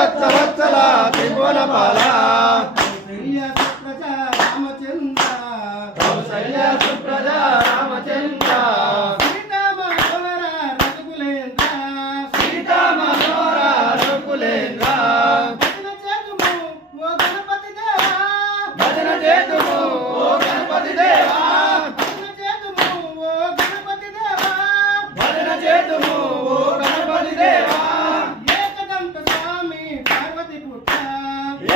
శ్రీవత్స వత్సల త్రిభువన పాల కౌసల్య సుప్రజ రామచంద్ర సీతా మనోహర రఘుకులేంద్ర భజన చేతుము ఓ గణపతి దేవా భజన చేతుము ఓ గణపతి దేవా ఏకదంత స్వామి పార్వతి పుత్ర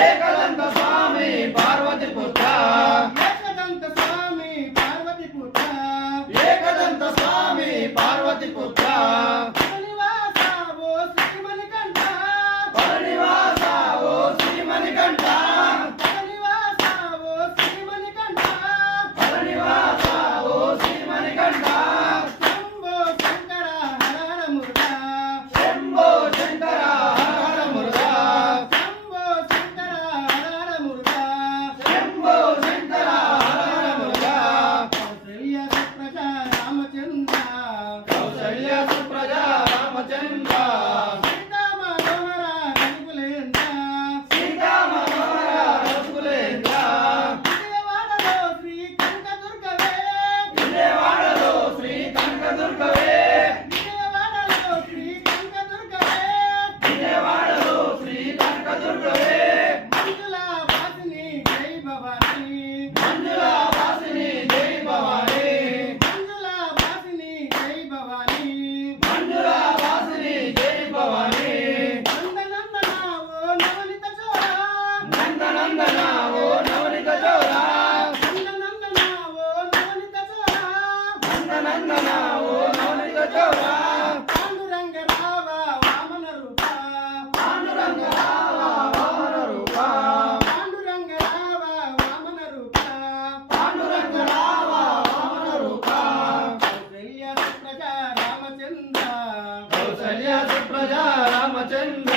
ఏకదంత స్వామి పార్వతి పుత్ర ఏకదంత స్వామి పార్వతి పుత్ర ఏకదంత స్వామి పార్వతి పుత్ర శ్రీనివాస ఓ శ్రీమణికంఠ పరనివాస ఓ శ్రీమణికంఠ శ్రీనివాస ఓ శ్రీమణికంఠ పరనివాస ఓ శ్రీమణికంఠ శంభో శంకర హర మురుగా శంభో శంకర హర మురుగా శంభో శంకర హర మురుగా శంభో శంకర హర మురుగా కౌసల్య సుప్రజ రామచంద్ర కౌసల్య సుప్రజ రామచంద్ర సీతా మనోహర రఘుకులేంద్ర సీతా మనోహర రఘుకులేంద్ర విజయవాడలో శ్రీ కనకదుర్గవే విజయవాడలో శ్రీ కనకదుర్గవే విజయవాడలో శ్రీ కనకదుర్గవే మంజుల వాసిని జై భవాని మంజుల వాసిని జై భవాని మంజుల వాసిని జై భవాని మంజుల వాసిని జై భవాని నందనందన ఓ నవనిత చోర నందనందన ఓ నవనిత చోర నందనందన ఓ నవనిత చోర నందనందన ఓ నవనిత చోర పాండురంగ రావ వామన రూప పాండురంగ రావ వామన రూప పాండురంగ రావ వామన రూప పాండురంగ రావ వామన రూప కౌసల్య సుప్రజ రామచంద్ర కౌసల్య సుప్రజ రామచంద్ర